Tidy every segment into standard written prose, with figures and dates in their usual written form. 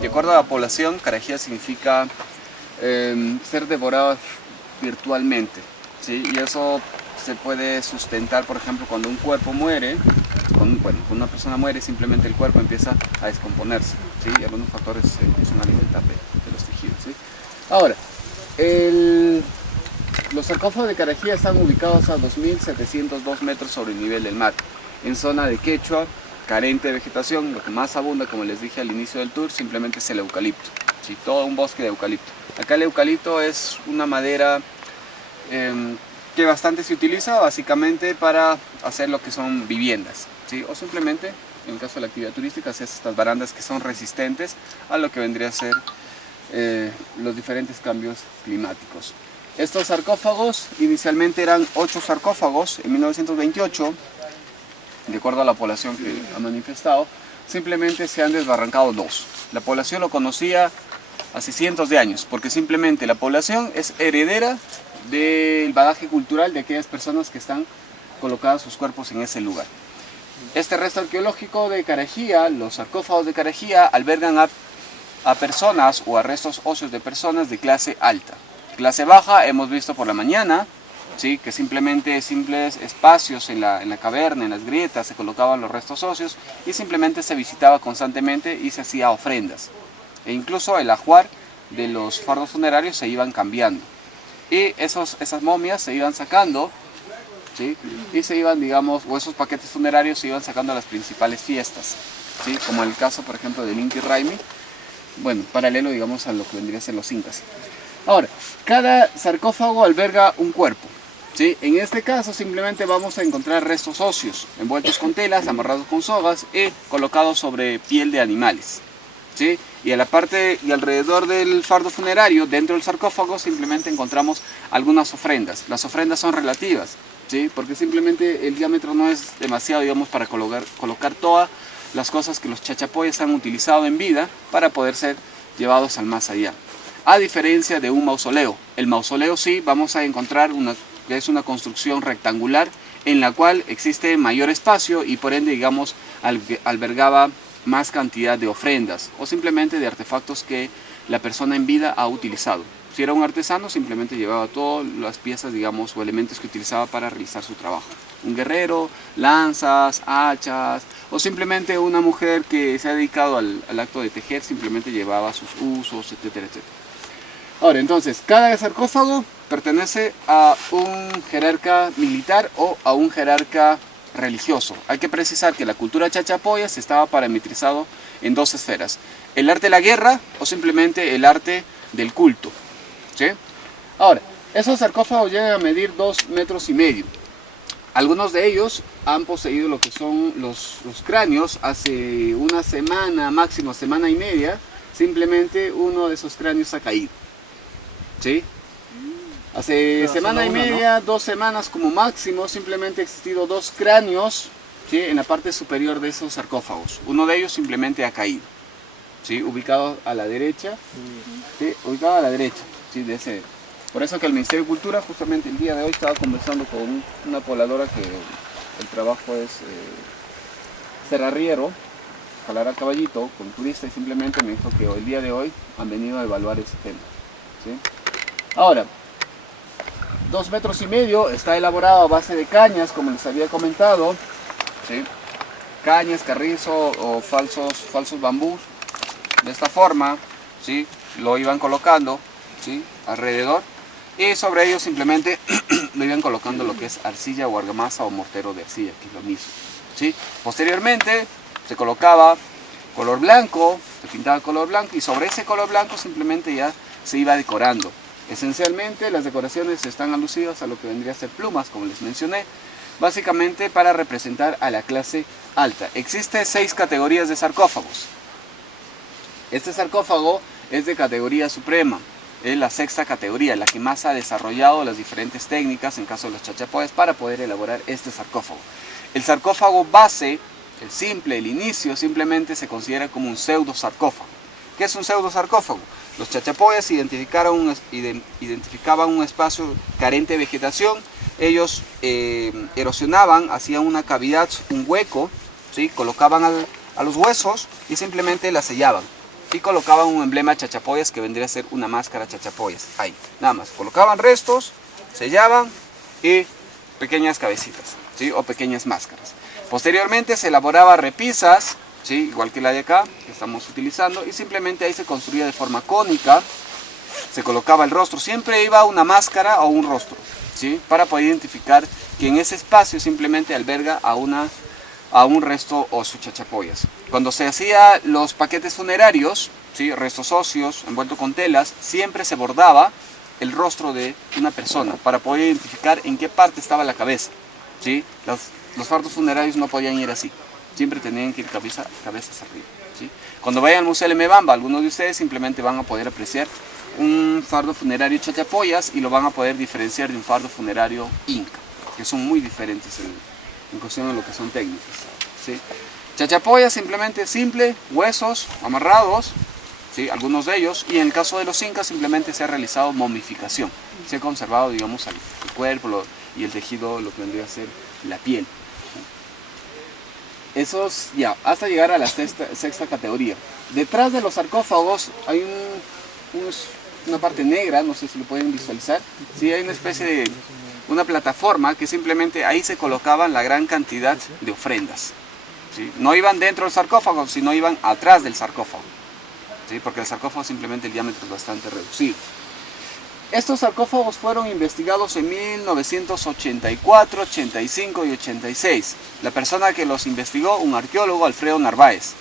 De acuerdo a la población, carajía significa ser devorado virtualmente, ¿sí? Y eso se puede sustentar, por ejemplo, cuando un cuerpo muere, cuando una persona muere, simplemente el cuerpo empieza a descomponerse, ¿sí? Y algunos factores empiezan a alimentar de los tejidos, ¿sí? Ahora, los sarcófagos de carajía están ubicados a 2.702 metros sobre el nivel del mar, en zona de Quechua, carente de vegetación. Lo que más abunda, como les dije al inicio del tour, simplemente es el eucalipto, ¿sí? Todo un bosque de eucalipto. Acá el eucalipto es una madera que bastante se utiliza básicamente para hacer lo que son viviendas, ¿sí? O simplemente, en el caso de la actividad turística, hacer estas barandas que son resistentes a lo que vendría a ser los diferentes cambios climáticos. Estos sarcófagos inicialmente eran 8 sarcófagos en 1928, de acuerdo a la población que ha manifestado. Simplemente se han desbarrancado 2. La población lo conocía hace cientos de años, porque simplemente la población es heredera del bagaje cultural de aquellas personas que están colocadas sus cuerpos en ese lugar. Este resto arqueológico de Carajía, los sarcófagos de Carajía, albergan a personas o a restos óseos de personas de clase alta. Clase baja hemos visto por la mañana, ¿sí? Que simplemente simples espacios en la caverna, en las grietas, se colocaban los restos óseos y simplemente se visitaba constantemente y se hacía ofrendas. E incluso el ajuar de los fardos funerarios se iban cambiando. Y esas momias se iban sacando, ¿sí? Y se iban, digamos, o esos paquetes funerarios se iban sacando a las principales fiestas, ¿sí? Como el caso, por ejemplo, del Inti Raymi, bueno, paralelo, digamos, a lo que vendría a ser los incas. Ahora, cada sarcófago alberga un cuerpo, ¿sí? En este caso simplemente vamos a encontrar restos óseos, envueltos con telas, amarrados con sogas y colocados sobre piel de animales, ¿sí? Y a la parte y alrededor del fardo funerario, dentro del sarcófago, simplemente encontramos algunas ofrendas. Las ofrendas son relativas, ¿sí? Porque simplemente el diámetro no es demasiado, digamos, para colocar todas las cosas que los chachapoyas han utilizado en vida para poder ser llevados al más allá. A diferencia de un mausoleo. El mausoleo sí vamos a encontrar es una construcción rectangular en la cual existe mayor espacio y por ende, digamos, albergaba más cantidad de ofrendas o simplemente de artefactos que la persona en vida ha utilizado. Si era un artesano, simplemente llevaba todas las piezas, digamos, o elementos que utilizaba para realizar su trabajo. Un guerrero, lanzas, hachas, o simplemente una mujer que se ha dedicado al acto de tejer, simplemente llevaba sus usos, etcétera, etcétera. Ahora, entonces, cada sarcófago pertenece a un jerarca militar o a un jerarca religioso. Hay que precisar que la cultura chachapoyas estaba parametrizado en 2 esferas: el arte de la guerra o simplemente el arte del culto, ¿sí? Ahora, esos sarcófagos llegan a medir 2,5 metros. Algunos de ellos han poseído lo que son los cráneos. Hace una semana, máximo semana y media, simplemente uno de esos cráneos ha caído, ¿sí? Hace semana y media, 2 semanas como máximo, simplemente han existido 2 cráneos, ¿sí? En la parte superior de esos sarcófagos. Uno de ellos simplemente ha caído, ¿sí? Ubicado a la derecha, ¿sí? Ubicado a la derecha, ¿sí? De ese. Por eso que el Ministerio de Cultura, justamente el día de hoy, estaba conversando con una pobladora que el trabajo es ser arriero, jalar a caballito con turista, y simplemente me dijo que el día de hoy han venido a evaluar ese tema, ¿sí? Ahora, 2,5 metros, está elaborado a base de cañas, como les había comentado, ¿sí? Cañas, carrizo o falsos bambús. De esta forma, ¿sí? Lo iban colocando, ¿sí? Alrededor, y sobre ellos simplemente lo iban colocando lo que es arcilla o argamasa o mortero de arcilla, que es lo mismo, ¿sí? Posteriormente se colocaba color blanco, se pintaba color blanco, y sobre ese color blanco simplemente ya se iba decorando. Esencialmente las decoraciones están alusivas a lo que vendría a ser plumas, como les mencioné, básicamente para representar a la clase alta. Existen 6 categorías de sarcófagos. Este sarcófago es de categoría suprema, es la 6ª categoría, la que más ha desarrollado las diferentes técnicas, en caso de los chachapoyas, para poder elaborar este sarcófago. El sarcófago base, el simple, el inicio, simplemente se considera como un pseudo sarcófago. ¿Qué es un pseudo sarcófago? Los chachapoyas identificaban un espacio carente de vegetación. Ellos erosionaban, hacían una cavidad, un hueco, ¿sí? Colocaban a los huesos y simplemente la sellaban. y colocaban un emblema chachapoyas que vendría a ser una máscara chachapoyas. Ahí, nada más. Colocaban restos, sellaban y pequeñas cabecitas, ¿sí? O pequeñas máscaras. Posteriormente se elaboraba repisas, ¿sí? Igual que la de acá, que estamos utilizando, y simplemente ahí se construía de forma cónica, se colocaba el rostro, siempre iba una máscara o un rostro, ¿sí? Para poder identificar que en ese espacio simplemente alberga a un resto o su chachapoyas. Cuando se hacía los paquetes funerarios, ¿sí? Restos óseos envueltos con telas, siempre se bordaba el rostro de una persona para poder identificar en qué parte estaba la cabeza, ¿sí? Los fardos funerarios no podían ir así, siempre tenían que ir cabezas arriba, ¿sí? Cuando vayan al Museo Lemebamba, algunos de ustedes simplemente van a poder apreciar un fardo funerario chachapoyas y lo van a poder diferenciar de un fardo funerario inca, que son muy diferentes en cuestión de lo que son técnicas, ¿sí? Chachapoyas simplemente simple, huesos amarrados, ¿sí? Algunos de ellos, y en el caso de los incas simplemente se ha realizado momificación, se ha conservado, digamos, el cuerpo y el tejido, lo que vendría a ser la piel. Esos ya, hasta llegar a la sexta categoría. Detrás de los sarcófagos hay una parte negra, no sé si lo pueden visualizar, ¿sí? Hay una especie de una plataforma que simplemente ahí se colocaban la gran cantidad de ofrendas, ¿sí? No iban dentro del sarcófago, sino iban atrás del sarcófago, ¿sí? Porque el sarcófago simplemente el diámetro es bastante reducido. Estos sarcófagos fueron investigados en 1984, 85 y 86. La persona que los investigó, un arqueólogo, Alfredo Narváez.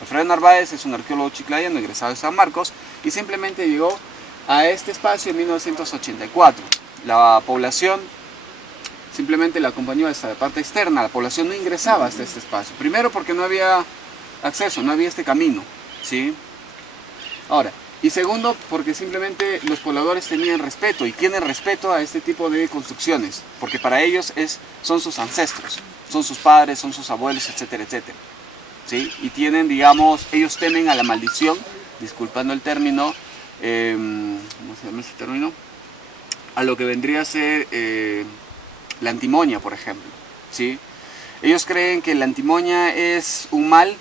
Alfredo Narváez es un arqueólogo chiclayano egresado de San Marcos y simplemente llegó a este espacio en 1984. La población simplemente la acompañó hasta la parte externa, la población no ingresaba hasta este espacio. Primero porque no había acceso, no había este camino, ¿sí? Ahora, y segundo porque simplemente los pobladores tenían respeto y tienen respeto a este tipo de construcciones, porque para ellos son sus ancestros, son sus padres, son sus abuelos, etcétera, etcétera, ¿sí? Y tienen, digamos, ellos temen a la maldición, disculpando el término, ¿cómo se llama ese término? A lo que vendría a ser la antimonia, por ejemplo, ¿sí? Ellos creen que la antimonia es un mal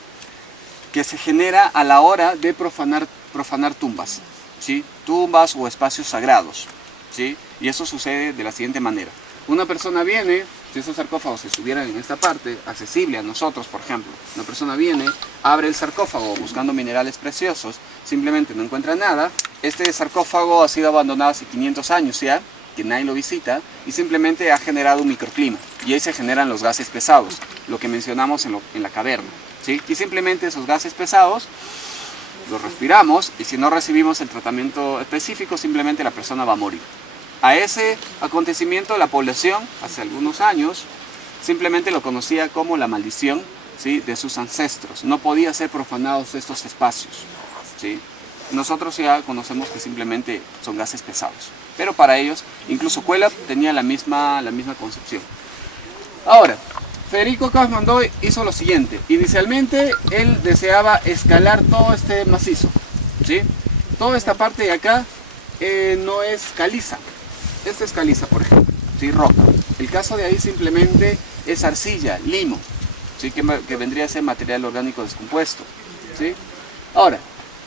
que se genera a la hora de profanar tumbas, ¿sí? Tumbas o espacios sagrados, ¿sí? Y eso sucede de la siguiente manera. Una persona viene, si esos sarcófagos se subieran en esta parte, accesible a nosotros, por ejemplo, una persona viene, abre el sarcófago buscando minerales preciosos, simplemente no encuentra nada, este sarcófago ha sido abandonado hace 500 años ya, que nadie lo visita, y simplemente ha generado un microclima, y ahí se generan los gases pesados, lo que mencionamos en la caverna, ¿sí? Y simplemente esos gases pesados los respiramos, y si no recibimos el tratamiento específico, simplemente la persona va a morir. A ese acontecimiento la población, hace algunos años, simplemente lo conocía como la maldición, ¿sí? De sus ancestros. No podía ser profanados estos espacios, ¿sí? Nosotros ya conocemos que simplemente son gases pesados, pero para ellos, incluso Cuélap tenía la misma concepción. Ahora, Federico Kaufmann-Doig hizo lo siguiente. Inicialmente él deseaba escalar todo este macizo, ¿sí? Toda esta parte de acá no es caliza. Esta es caliza, por ejemplo, ¿sí? Roca. El caso de ahí simplemente es arcilla, limo, ¿sí? Que vendría a ser material orgánico descompuesto, ¿sí? Ahora,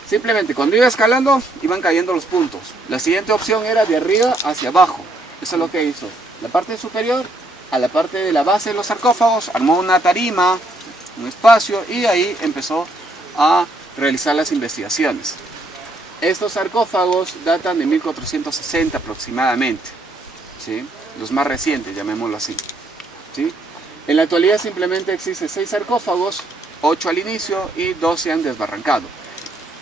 simplemente cuando iba escalando iban cayendo los puntos. La siguiente opción era de arriba hacia abajo. Eso es lo que hizo. La parte superior a la parte de la base de los sarcófagos, armó una tarima, un espacio, y ahí empezó a realizar las investigaciones. Estos sarcófagos datan de 1460 aproximadamente, ¿sí? Los más recientes, llamémoslo así, ¿sí? En la actualidad simplemente existen 6 sarcófagos, 8 al inicio y 2 se han desbarrancado.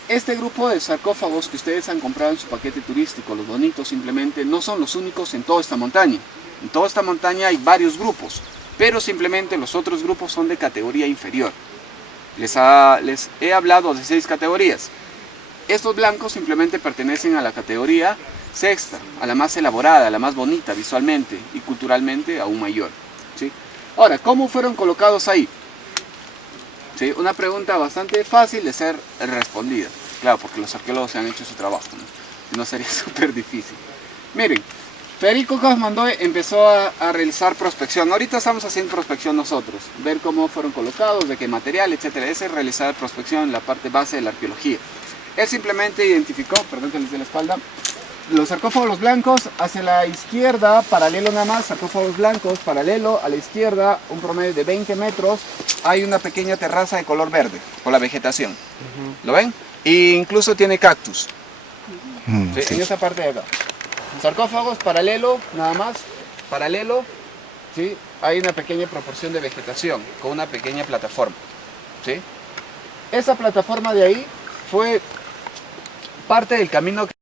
Este grupo de sarcófagos que ustedes han comprado en su paquete turístico, los bonitos, simplemente no son los únicos en toda esta montaña. En toda esta montaña hay varios grupos, pero simplemente los otros grupos son de categoría inferior. Les he hablado de 6 categorías. Estos blancos simplemente pertenecen a la categoría sexta, a la más elaborada, a la más bonita visualmente y culturalmente aún mayor, ¿sí? Ahora, ¿cómo fueron colocados ahí? ¿Sí? Una pregunta bastante fácil de ser respondida. Claro, porque los arqueólogos se han hecho su trabajo, ¿no? Si no sería súper difícil. Miren, Federico Kaufmann empezó a realizar prospección. Ahorita estamos haciendo prospección nosotros, ver cómo fueron colocados, de qué material, etcétera. Ese es realizar prospección en la parte base de la arqueología. Él simplemente identificó, perdón que les dé la espalda, los sarcófagos blancos hacia la izquierda, paralelo nada más, sarcófagos blancos, paralelo a la izquierda, un promedio de 20 metros, hay una pequeña terraza de color verde, por la vegetación. ¿Lo ven? E incluso tiene cactus. Sí. En esa parte de acá. Sarcófagos, paralelo, nada más, paralelo, ¿sí? Hay una pequeña proporción de vegetación, con una pequeña plataforma, ¿sí? Esa plataforma de ahí fue parte del camino que...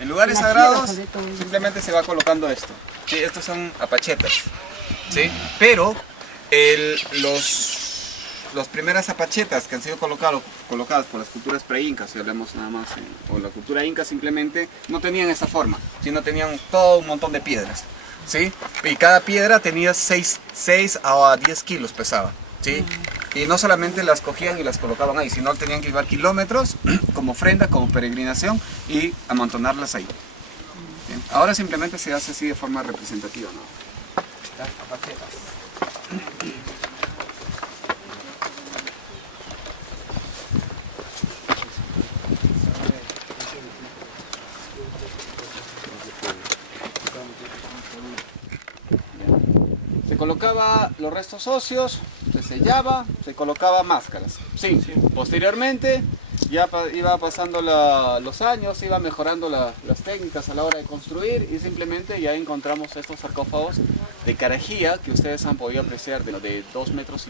En lugares sagrados simplemente se va colocando esto. ¿Sí? Estos son apachetas, ¿sí? Pero las primeras apachetas que han sido colocadas por las culturas pre-incas, si hablamos nada más, o la cultura inca, simplemente no tenían esa forma, sino tenían todo un montón de piedras, ¿sí? Y cada piedra tenía 6 a 10 kilos pesaba, ¿sí? Y no solamente las cogían y las colocaban ahí, sino tenían que llevar kilómetros como ofrenda, como peregrinación y amontonarlas ahí. Bien. Ahora simplemente se hace así de forma representativa, ¿no? Las apachetas. Se colocaba los restos óseos, se sellaba, se colocaba máscaras. Sí, posteriormente ya iba pasando los años, iba mejorando las técnicas a la hora de construir y simplemente ya encontramos estos sarcófagos de carajía que ustedes han podido apreciar de 2,5 metros.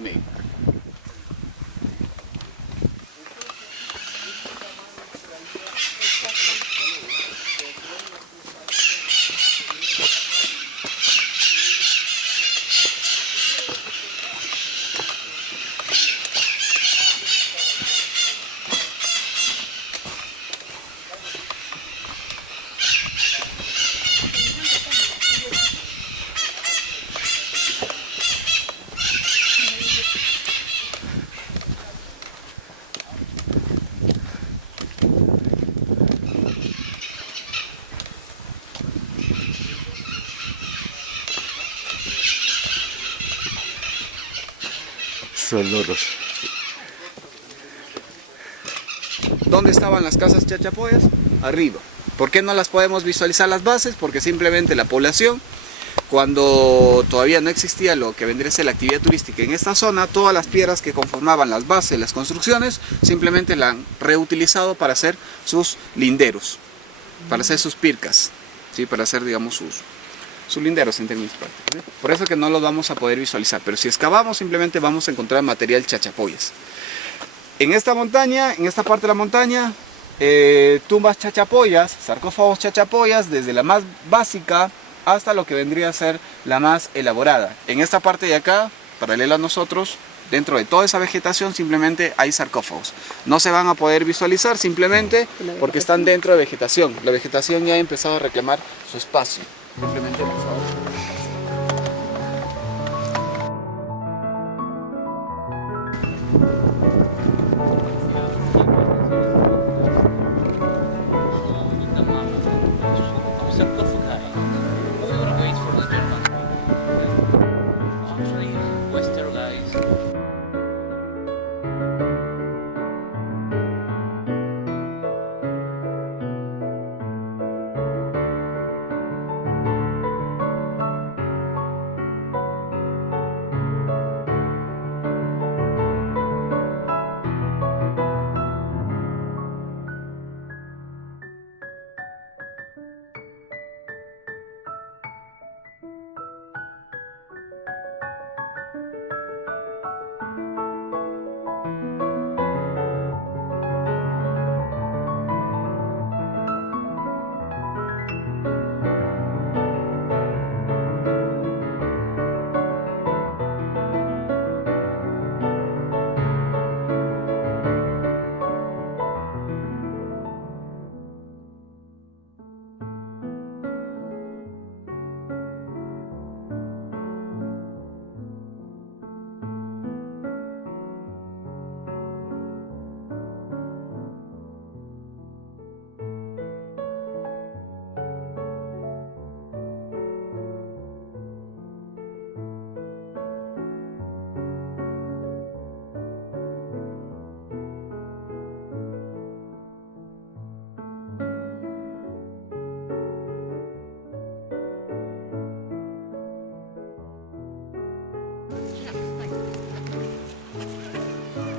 Sonoros. ¿Dónde estaban las casas chachapoyas? Arriba. ¿Por qué no las podemos visualizar las bases? Porque simplemente la población, cuando todavía no existía lo que vendría a ser la actividad turística en esta zona, todas las piedras que conformaban las bases de las construcciones, simplemente la han reutilizado para hacer sus linderos, para hacer sus pircas, ¿sí? Para hacer, digamos, sus linderos en términos prácticos, ¿sí? Por eso que no los vamos a poder visualizar, pero si excavamos simplemente vamos a encontrar material chachapoyas. En esta montaña, en esta parte de la montaña, tumbas chachapoyas, sarcófagos chachapoyas, desde la más básica hasta lo que vendría a ser la más elaborada. En esta parte de acá, paralela a nosotros, dentro de toda esa vegetación simplemente hay sarcófagos. No se van a poder visualizar simplemente porque están dentro de vegetación. La vegetación ya ha empezado a reclamar su espacio. Simplemente, por favor.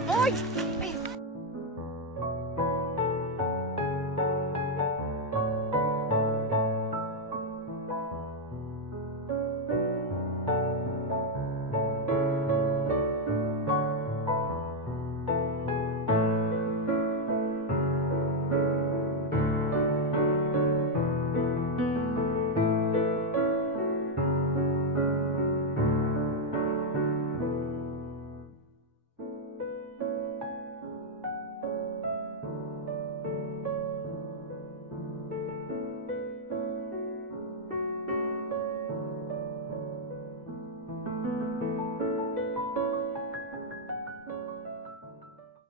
¡Ay!